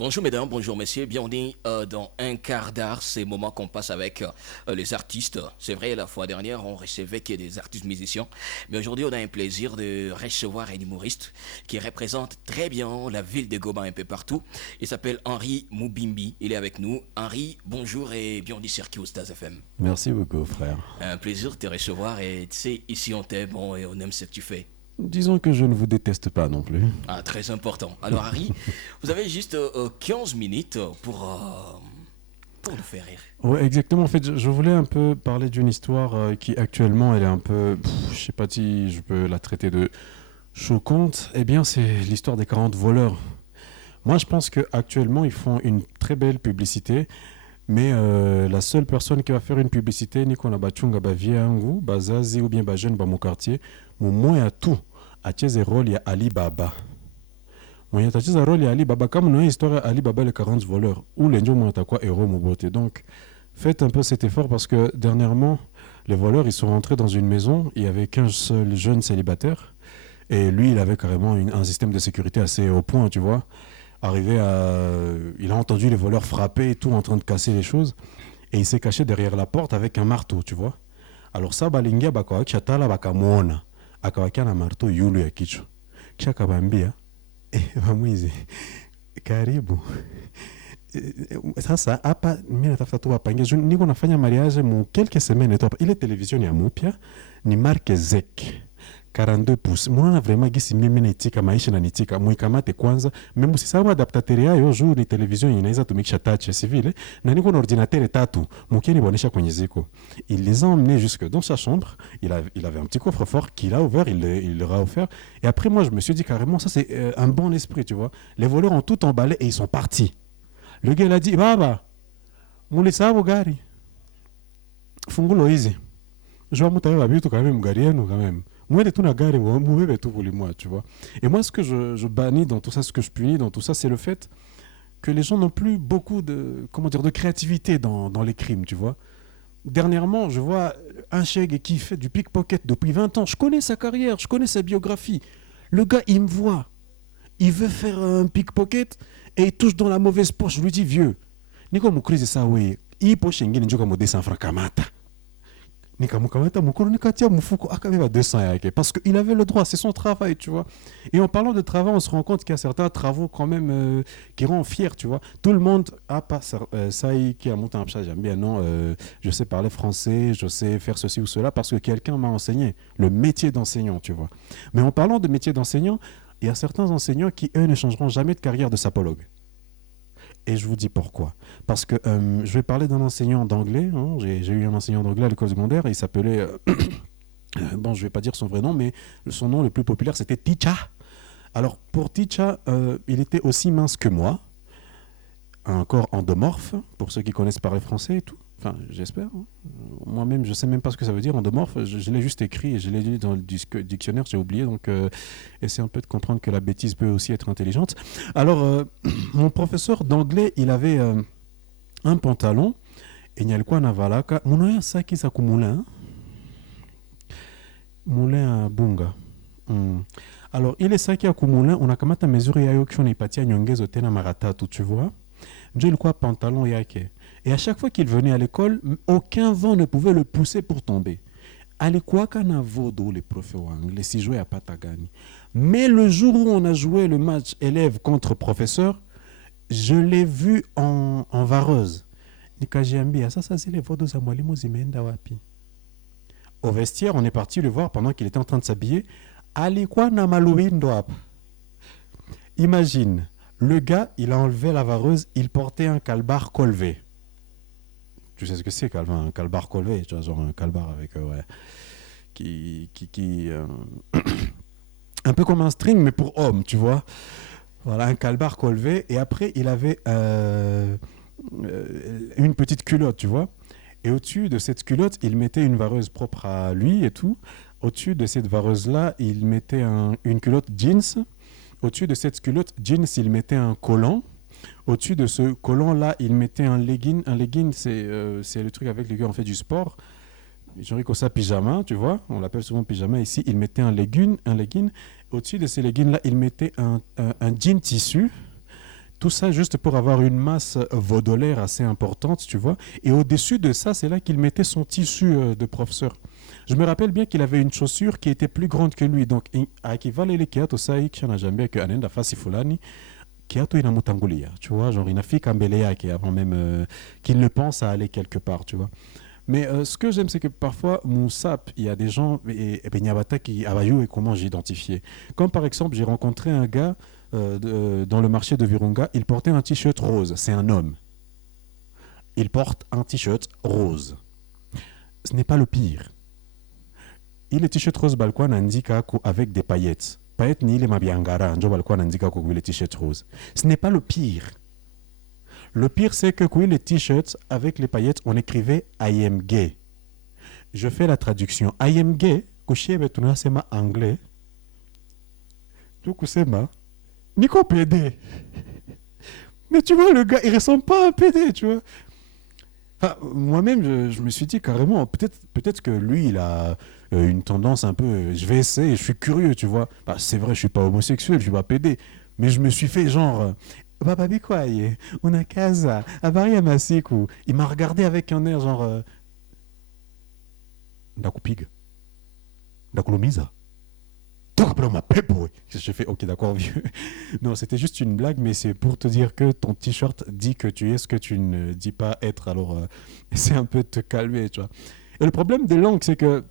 Bonjour mesdames, bonjour messieurs, bienvenue dans un quart d'heure, ces moments qu'on passe avec les artistes. C'est vrai, la fois dernière, on recevait que des artistes musiciens, mais aujourd'hui, on a un plaisir de recevoir un humoriste qui représente très bien la ville de Goma un peu partout. Il s'appelle Henri Moubimbi, il est avec nous. Henri, bonjour et bienvenue sur Kiostas FM. Merci beaucoup, frère. Un plaisir de te recevoir et tu sais, ici on t'aime bon, et on aime ce que tu fais. Disons que je ne vous déteste pas non plus. Ah, très important. Alors Harry, vous avez juste 15 minutes pour nous faire rire. Ouais, exactement. En fait, je voulais un peu parler d'une histoire qui actuellement, elle est un peu, je sais pas si je peux la traiter de choquante. Eh bien, c'est l'histoire des 40 voleurs. Moi, je pense que actuellement, ils font une très belle publicité, mais la seule personne qui va faire une publicité, ni qu'on a bachunga ba viangu, bazazi ou bien ba jeune ba mon quartier, mon moins à tout. À tes rôle, il y a Ali Baba. Mwenye tatiza role ya Ali Baba kama una histoire ya Ali Baba le 40 voleurs ou l'enjo mwenye takwa héros mobote. Donc faites un peu cet effort parce que dernièrement les voleurs ils sont rentrés dans une maison, il y avait qu'un seul jeune célibataire et lui il avait carrément un système de sécurité assez au point, tu vois. Il a entendu les voleurs frapper et tout en train de casser les choses et il s'est caché derrière la porte avec un marteau, tu vois. Alors ça balingia bakawaki chatala bakamwona akawaki na marteau yulu ya kichwa. Kisha kabambia vamwizi karibu. Sasa hapa mimi natafuta tu wapange niko nafanya mariage mu quelques semaines tu ile television ya mupya ni marque ZEC 42 pouces. Mwana vraiment gisi mimi nitika maisha na nitika muikamate kwanza mimi usisahau adaptateur yayo juu ni television inaweza tumikisha touch civile na niko na ordinateur tatu mukeni bonesha kwenye ziko. Il les a emmenés jusque dans sa chambre, il avait un petit coffre-fort qu'il a ouvert, il leur a offert et après moi je me suis dit carrément ça c'est un bon esprit, tu vois. Les voleurs ont tout emballé et ils sont partis. Le gars il a dit baba mulisahau gari fungulo hizi je vais monter vitu quand même gari yenu quand même. Moi, tout na gare, moi, tout pour moi, tu vois. Et moi, ce que je bannis dans tout ça, ce que je punis dans tout ça, c'est le fait que les gens n'ont plus beaucoup de, comment dire, de créativité dans les crimes, tu vois. Dernièrement, je vois un chèque qui fait du pickpocket depuis 20 ans. Je connais sa carrière, je connais sa biographie. Le gars, il me voit. Il veut faire un pickpocket et il touche dans la mauvaise poche. Je lui dis, vieux, Nico Moukrize ça, oui. Il poche un njoka mo 200 francs kamata. Nikamukamata mukuru nikatia mufuko akabeba 200 yake parce qu'il avait le droit, c'est son travail, tu vois. Et en parlant de travail, on se rend compte qu'il y a certains travaux quand même qui rendent fiers, tu vois. Tout le monde a pas ça qui a monté un pchat, j'aime bien non, je sais parler français, je sais faire ceci ou cela parce que quelqu'un m'a enseigné le métier d'enseignant, tu vois. Mais en parlant de métier d'enseignant, il y a certains enseignants qui eux ne changeront jamais de carrière de sapologue. Et je vous dis pourquoi. Parce que je vais parler d'un enseignant d'anglais. Hein. J'ai eu un enseignant d'anglais à l'école secondaire. Il s'appelait... bon, je ne vais pas dire son vrai nom, mais son nom le plus populaire, c'était Ticha. Alors, pour Ticha, il était aussi mince que moi. Un corps endomorphe, pour ceux qui connaissent parler français et tout. Enfin, j'espère. Hein. Moi-même, je ne sais même pas ce que ça veut dire, endomorphe. Je l'ai juste écrit et je l'ai lu dans le dictionnaire, j'ai oublié. Donc, essayez un peu de comprendre que la bêtise peut aussi être intelligente. Alors, mon professeur d'anglais, il avait un pantalon. Et il y a le quoi navalaka. Mon ça qui ça moulin. Moulin à bunga. Alors, il est ça qui a moulin. On a kamata mesure ya yo qui on est parti à nyongezo tena marata tout, tu vois. J'ai le quoi pantalon yake. Et à chaque fois qu'il venait à l'école, aucun vent ne pouvait le pousser pour tomber. Alikuwa kana vodo les profs anglais si jouaient à Patagani. Mais le jour où on a joué le match élève contre professeur, je l'ai vu en vareuse. Nikajiambia ça c'est les vodos za mwalimu zimeenda wapi. Au vestiaire, on est parti le voir pendant qu'il était en train de s'habiller. Alikuwa na malubindo hapa. Imagine, le gars, il a enlevé la vareuse, il portait un calbar colvé. Tu sais ce que c'est, un calbar colvé, tu vois, genre un calbar avec ouais, un peu comme un string mais pour homme, tu vois. Voilà, un calbar colvé et après il avait une petite culotte, tu vois. Et au-dessus de cette culotte, il mettait une vareuse propre à lui et tout. Au-dessus de cette vareuse-là, il mettait une culotte jeans. Au-dessus de cette culotte jeans, il mettait un collant. Au-dessus de ce collant-là, il mettait un legging. Un legging, c'est le truc avec lequel on fait du sport. J'aurais que ça pyjama, tu vois. On l'appelle souvent pyjama. Ici, il mettait un legging. Au-dessus de ces leggings-là, il mettait un jean tissu Tout ça juste pour avoir une masse vaudolaire assez importante, tu vois. Et au-dessus de ça, c'est là qu'il mettait son tissu de professeur. Je me rappelle bien qu'il avait une chaussure qui était plus grande que lui. Donc, akivalele kiatu sai kishanajambia que anaenda fasi fulani kiatu inamutangulia, tu vois, genre inafika mbele yake avant même qu'il ne pense à aller quelque part, tu vois. Mais ce que j'aime, c'est que parfois, mon SAP, il y a des gens, et Nyabata qui abayou et comment j'identifiais. Comme par exemple, j'ai rencontré un gars dans le marché de Virunga, il portait un t-shirt rose, c'est un homme. Il porte un t-shirt rose. Ce n'est pas le pire. Il est t-shirt rose balkwa nandika avec des paillettes. Paillettes ni les mabiangara, njo balkwa nandika ko le t-shirt rose. Ce n'est pas le pire. Le pire, c'est que quand les t-shirts avec les paillettes, on écrivait I am gay. Je fais la traduction. I am gay, couché avec ton asema anglais. Tout kusema, Nico PD. Mais tu vois, le gars, il ressemble pas à un PD, tu vois. Enfin, moi-même, je me suis dit carrément, peut-être que lui, il a une tendance un peu. Je vais essayer, je suis curieux, tu vois. Enfin, c'est vrai, je suis pas homosexuel, je suis pas PD. Mais je me suis fait genre. Baba Bikwaye, una casa, habari ya masiku. Il m'a regardé avec un air genre. Ndakupig. Ndakulumiza. Ma pepo. J'ai fait, ok, d'accord, vieux. Non, c'était juste une blague, mais c'est pour te dire que ton t-shirt dit que tu es ce que tu ne dis pas être. Alors, c'est un peu te calmer, tu vois. Et le problème des langues, c'est que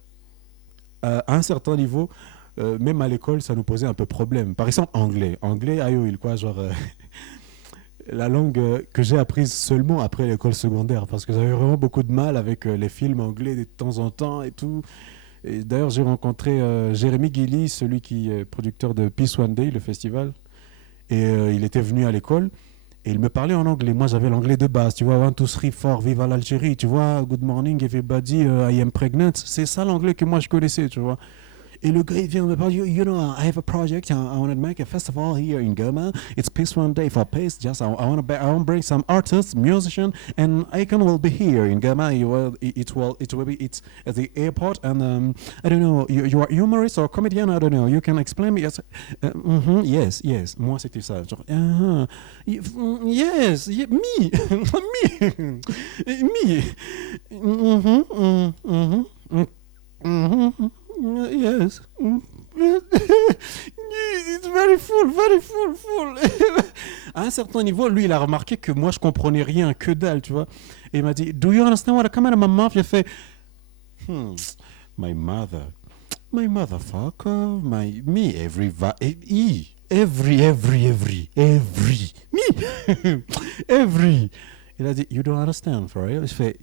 à un certain niveau, même à l'école, ça nous posait un peu problème. Par exemple, anglais. Anglais, ayo, il quoi, genre. La langue que j'ai apprise seulement après l'école secondaire, parce que j'avais vraiment beaucoup de mal avec les films anglais de temps en temps et tout. Et d'ailleurs, j'ai rencontré Jérémy Guilly, celui qui est producteur de Peace One Day, le festival. Et il était venu à l'école et il me parlait en anglais. Moi, j'avais l'anglais de base, tu vois, 1, 2, 3, 4, vive l'Algérie, tu vois, good morning everybody, I am pregnant. C'est ça l'anglais que moi je connaissais, tu vois. Et le gars, il vient me parler, you know, I have a project, I want to make a festival here in Goma. It's Peace One Day for peace. Just I want to bring some artists, musicians, and Icon will be here in Goma. It will be it's at the airport, and I don't know, you are humorist or comedian, I don't know. You can explain me. Yes. Moi, c'était ça. Genre, yes, me, me. Yes. It's very full. À un certain niveau, lui, il a remarqué que moi, je comprenais rien, que dalle, tu vois. Et il m'a dit, do you understand what I come out of my mouth? J'ai fait, my motherfucker, me, every, me, every. Il a dit, you don't understand, for real? J'ai fait,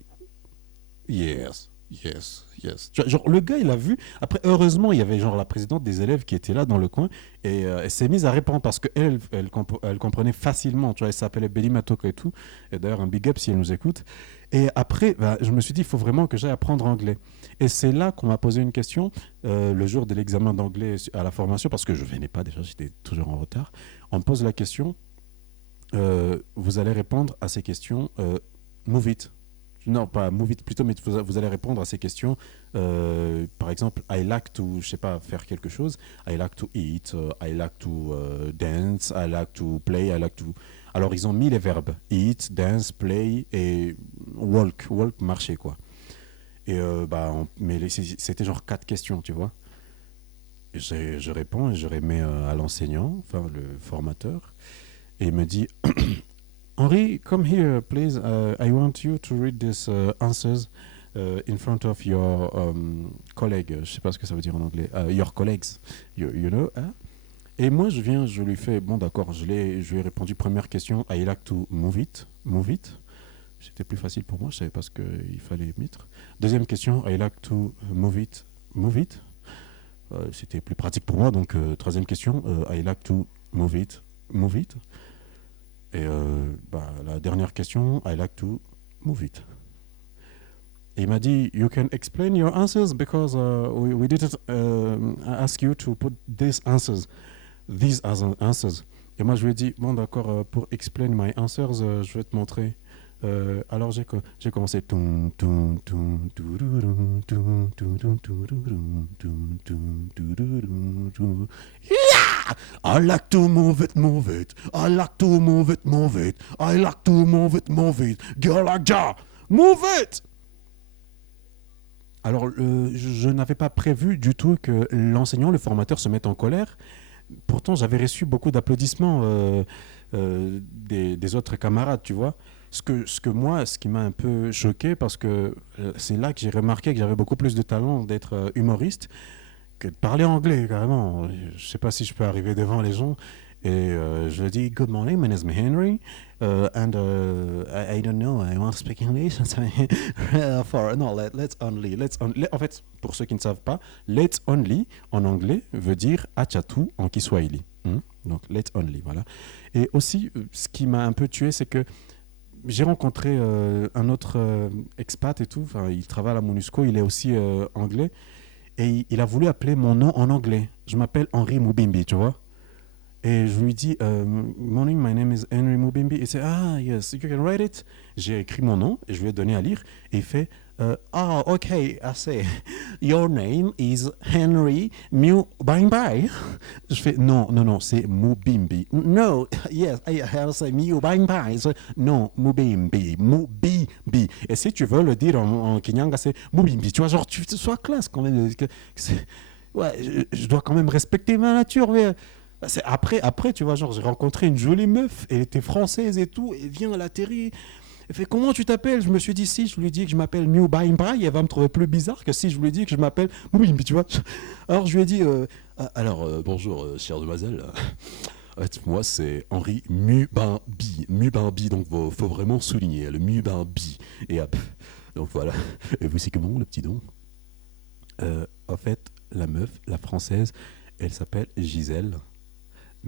yes. Genre, le gars, il a vu. Après, heureusement, il y avait genre la présidente des élèves qui était là dans le coin et elle s'est mise à répondre parce qu'elle elle comprenait facilement. Tu vois, elle s'appelait Belly Matoko et tout. Et d'ailleurs, un big up si elle nous écoute. Et après, je me suis dit, il faut vraiment que j'aille apprendre anglais. Et c'est là qu'on m'a posé une question le jour de l'examen d'anglais à la formation parce que je venais pas déjà, j'étais toujours en retard. On me pose la question. Vous allez répondre à ces questions. Move it. Non, pas move it plutôt, mais vous allez répondre à ces questions. Par exemple, I like to, je sais pas, faire quelque chose. I like to eat, I like to dance, I like to play, I like to... Alors, ils ont mis les verbes. Eat, dance, play et walk. Walk, marcher, quoi. Et mais c'était genre 4 questions, tu vois. Et je réponds et je remets à l'enseignant, enfin le formateur. Et il me dit... Henri, come here, please. I want you to read these answers in front of your colleague. Je sais pas ce que ça veut dire en anglais. Your colleagues, you know. Hein? Et moi, je lui fais, bon d'accord, je lui ai répondu première question, I like to move it. C'était plus facile pour moi, je savais pas ce qu'il fallait mettre. Deuxième question, I like to move it. C'était plus pratique pour moi, donc troisième question, I like to move it. Et la dernière question, I like to move it. Et il m'a dit, you can explain your answers because we didn't ask you to put these answers. These are the answers. Et moi, je lui ai dit, bon d'accord, pour explain my answers, je vais te montrer. Alors j'ai commencé. I like to move it, move it. I like to move it, move it. I like to move it, move it. Girl like ja, move it. Alors, je n'avais pas prévu du tout que l'enseignant, le formateur se mette en colère. Pourtant, j'avais reçu beaucoup d'applaudissements des autres camarades, tu vois. Ce qui m'a un peu choqué, parce que c'est là que j'ai remarqué que j'avais beaucoup plus de talent d'être humoriste que de parler anglais, carrément. Je ne sais pas si je peux arriver devant les gens et je dis Good morning, my name is Henry, and I don't know, I want to speak English. No, let's only. En fait, pour ceux qui ne savent pas, let's only en anglais veut dire achatu en Kiswahili. Donc, let's only, voilà. Et aussi, ce qui m'a un peu tué, c'est que j'ai rencontré un autre expat et tout. Enfin, il travaille à MONUSCO, il est aussi anglais. Et il a voulu appeler mon nom en anglais. Je m'appelle Henri Mubimbi, tu vois. Et je lui dis, Morning, my name is Henry Mubimbi. Il dit, ah, yes, you can write it. J'ai écrit mon nom et je lui ai donné à lire. Et il fait, ok, I say, your name is Henry Mubimbi. Je fais, non, c'est Mubimbi. No, yes, I say Mubimbi. Non, Mubimbi, Mubimbi. Et si tu veux le dire en Kinyanga, c'est Mubimbi. Tu vois, genre, tu sois classe quand même. Ouais, je dois quand même respecter ma nature, mais... Après, tu vois, genre, j'ai rencontré une jolie meuf, elle était française et tout, elle vient, elle atterrit, elle fait comment tu t'appelles? Je me suis dit, si je lui dis que je m'appelle Miu Baimbai, elle va me trouver plus bizarre que si je lui dis que je m'appelle Moubimbi, tu vois. Alors je lui ai dit, bonjour, chère demoiselle, moi c'est Henri Mubimbi, donc faut vraiment souligner, le Mubimbi. Et hop, donc voilà, et vous c'est comment le petit don? En fait, la meuf, la française, elle s'appelle Gisèle.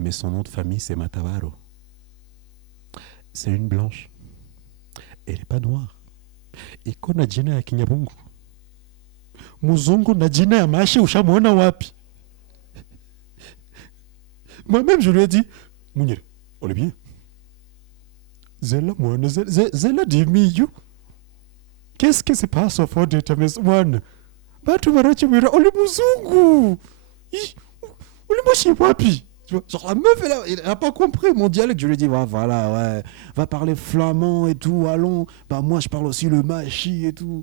Mais son nom de famille, c'est Matavaro. C'est une blanche. Elle n'est pas noire. Iko na jina ya Kinyabungu. Muzungu na jina ya Mashi ushamwona wapi? Moi-même, je lui ai dit, Mounir, on est bien. Zela mwana, zela dimiyu. Qu'est-ce que se passe au fond de ta maison, mwana? Batu barachimira, ole muzungu. Ole moshi wapi? Genre la meuf, elle a pas compris mon dialecte. Je lui ai dit, voilà, ouais, va parler flamand et tout, allons. Bah moi, je parle aussi le machi et tout.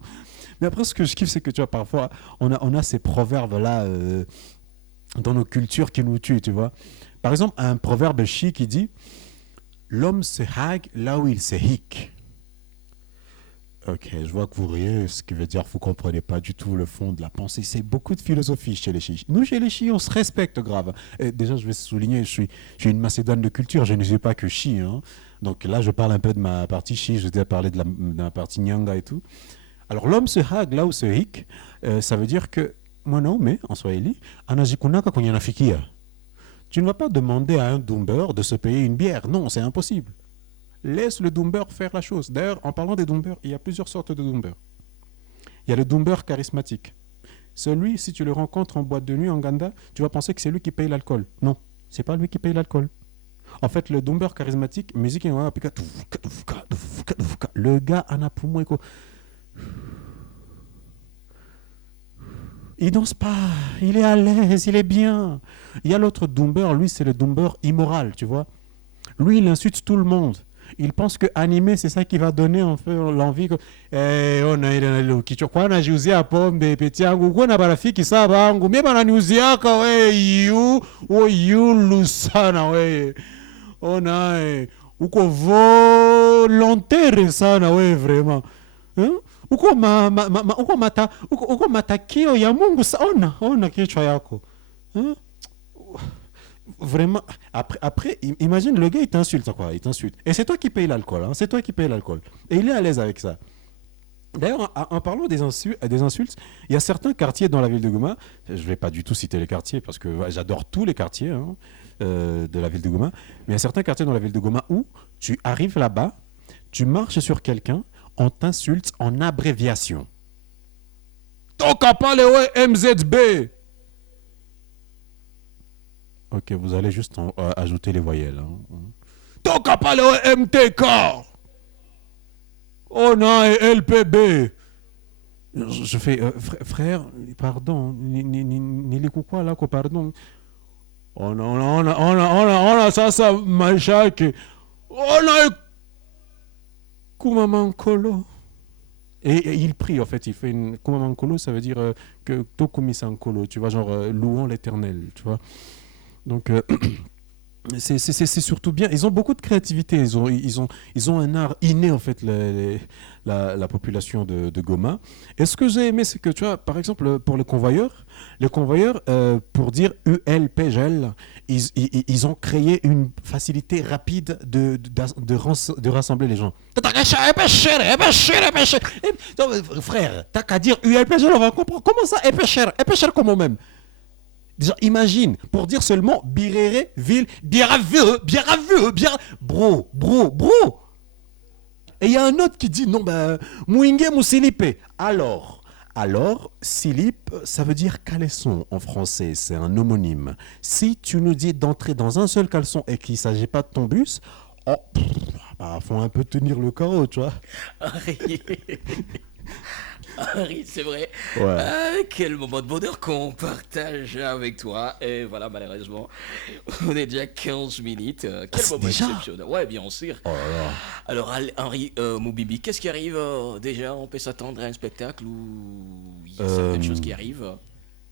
Mais après, ce que je kiffe, c'est que tu vois, parfois, on a ces proverbes-là dans nos cultures qui nous tuent, tu vois. Par exemple, un proverbe chi qui dit, l'homme se hague là où il se hic. Ok, je vois que vous riez, ce qui veut dire que vous ne comprenez pas du tout le fond de la pensée. C'est beaucoup de philosophie chez les Chis. Nous, chez les Chis, on se respecte grave. Et déjà, je vais souligner, je suis une Macédoine de culture, je ne suis pas que Chi. Hein. Donc là, je parle un peu de ma partie Chi, je vais parler de la partie Nyanga et tout. Alors, l'homme se hague là où se hic, ça veut dire que, mwanaume, en Swahili, anajikunaka kwenye anafikia. Tu ne vas pas demander à un Dumber de se payer une bière. Non, c'est impossible. Laisse le Dumber faire la chose. D'ailleurs, en parlant des Dumber, il y a plusieurs sortes de Dumber. Il y a le Dumber charismatique. Celui, si tu le rencontres en boîte de nuit en Ganda, tu vas penser que c'est lui qui paye l'alcool. Non, c'est pas lui qui paye l'alcool. En fait, le Dumber charismatique, musique, le gars en a pour moi. Il danse pas, il est à l'aise, il est bien. Il y a l'autre Dumber, lui, c'est le Dumber immoral, tu vois. Lui, il insulte tout le monde. Il pense que animer, c'est ça qui va donner en fait l'envie que on a ile kichwa na jiuzia pombe peti yangu uko na barafiki saba yangu mimi bananiuziaka we you lusana we ona uko volontaire sana we vraiment uko uko matakio ya Mungu ona kichwa yako Vraiment, après, imagine le gars il t'insulte quoi, il t'insulte. Et c'est toi qui payes l'alcool, hein, c'est toi qui payes l'alcool. Et il est à l'aise avec ça. D'ailleurs, en parlant des insultes, il y a certains quartiers dans la ville de Goma, je ne vais pas du tout citer les quartiers parce que j'adore tous les quartiers hein, de la ville de Goma, mais il y a certains quartiers dans la ville de Goma où tu arrives là-bas, tu marches sur quelqu'un, on t'insulte en abréviation. Toka pas le MZB. Ok, vous allez juste ajouter les voyelles. Hein. Toka pas le MTK. On a LPB. Je fais, frère, pardon, ni quoi là, pardon. On a ça, Machak. On a Kumamankolo. Et il prie, en fait, il fait une Kumamankolo, ça veut dire que Tokumisankolo, tu vois, genre louant l'éternel, tu vois. Donc, c'est surtout bien. Ils ont beaucoup de créativité. Ils ont un art inné, en fait, la population de Goma. Et ce que j'ai aimé, c'est que, tu vois, par exemple, pour les convoyeurs, pour dire ULPGL, ils ont créé une facilité rapide de rassembler les gens. Non, frère, t'as qu'à dire ULPGL, on va comprendre. Comment ça, épêcher comment même? Déjà, imagine, pour dire seulement Birere, ville, Biaravu. Bro. Et il y a un autre qui dit non, ben, Mouingue Moussilipe. Alors, Silip, ça veut dire caleçon en français, c'est un homonyme. Si tu nous dis d'entrer dans un seul caleçon et qu'il ne s'agit pas de ton bus, faut un peu tenir le carreau, tu vois. Henri, c'est vrai. Ouais. Quel moment de bonheur qu'on partage avec toi. Et voilà, malheureusement, on est déjà 15 minutes. Quel moment déjà exceptionnel. Ouais, bien sûr. Oh là là. Alors, Henri Moubibi, qu'est-ce qui arrive déjà? On peut s'attendre à un spectacle ou il y a certaines choses qui arrivent?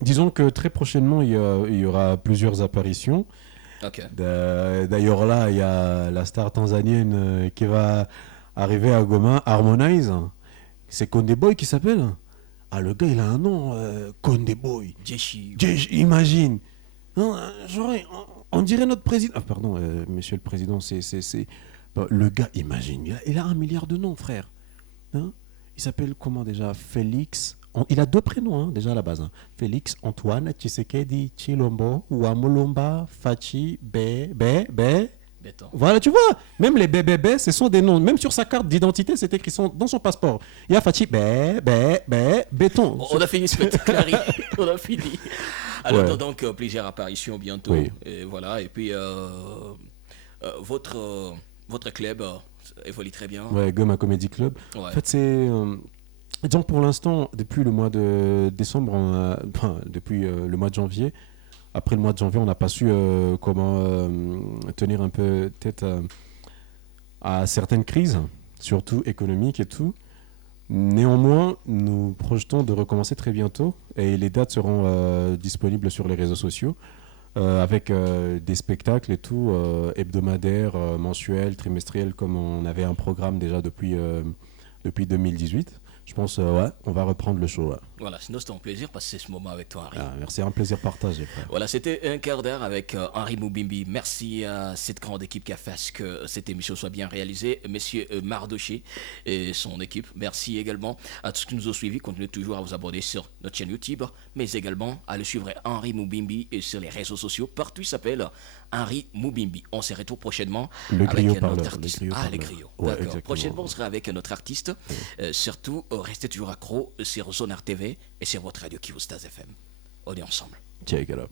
Disons que très prochainement, il y aura plusieurs apparitions. Ok. D'ailleurs, là, il y a la star tanzanienne qui va arriver à Goma, Harmonize. C'est Konde Boy qui s'appelle. Ah, le gars, il a un nom, Konde Boy. Jeshi. Imagine. Non, on dirait notre président. Ah, pardon, monsieur le président, le gars, imagine. Il a 1 milliard de noms, frère. Hein? Il s'appelle comment déjà? Félix. Il a 2 prénoms, hein, déjà à la base. Hein. Félix Antoine Tshisekedi Chilombo Ouamolomba Fachi Béton. Voilà, tu vois, même les bébés, ce sont des noms. Même sur sa carte d'identité, c'est écrit dans son passeport. Il y a Fachi Béton. On a fini ce spectacle, Harry. On a fini. Alors, Ouais. donc, plusieurs apparitions bientôt. Oui. Et voilà. Et puis, votre club évolue très bien. Ouais, Goma Comedy Club. Ouais. En fait, c'est. Donc, pour l'instant, depuis le mois de décembre, depuis le mois de janvier, après le mois de janvier, on n'a pas su comment tenir un peu tête à certaines crises, surtout économiques et tout. Néanmoins, nous projetons de recommencer très bientôt et les dates seront disponibles sur les réseaux sociaux avec des spectacles et tout, hebdomadaires, mensuels, trimestriels, comme on avait un programme déjà depuis 2018. Je pense, ouais, on va reprendre le show. Ouais. Voilà, sinon c'était un plaisir de passer ce moment avec toi, Harry. Ah, merci, un plaisir partagé, frère. Voilà, c'était un quart d'heure avec Henri Moubimbi. Merci à cette grande équipe qui a fait à ce que cette émission soit bien réalisée. Monsieur Mardoché et son équipe. Merci également à tous qui nous ont suivis. Continuez toujours à vous abonner sur notre chaîne YouTube, mais également à le suivre Henri Moubimbi et sur les réseaux sociaux. Partout, il s'appelle Henri Moubimbi. On se retrouve prochainement Le avec griot notre parleur. artiste. Le griot Ah, les parleur. griots. Ouais, D'accord. exactement. Prochainement, on sera avec notre artiste. Surtout, restez toujours accro sur Sonar TV et sur votre radio Kivu Stars FM. On est ensemble. Check it up.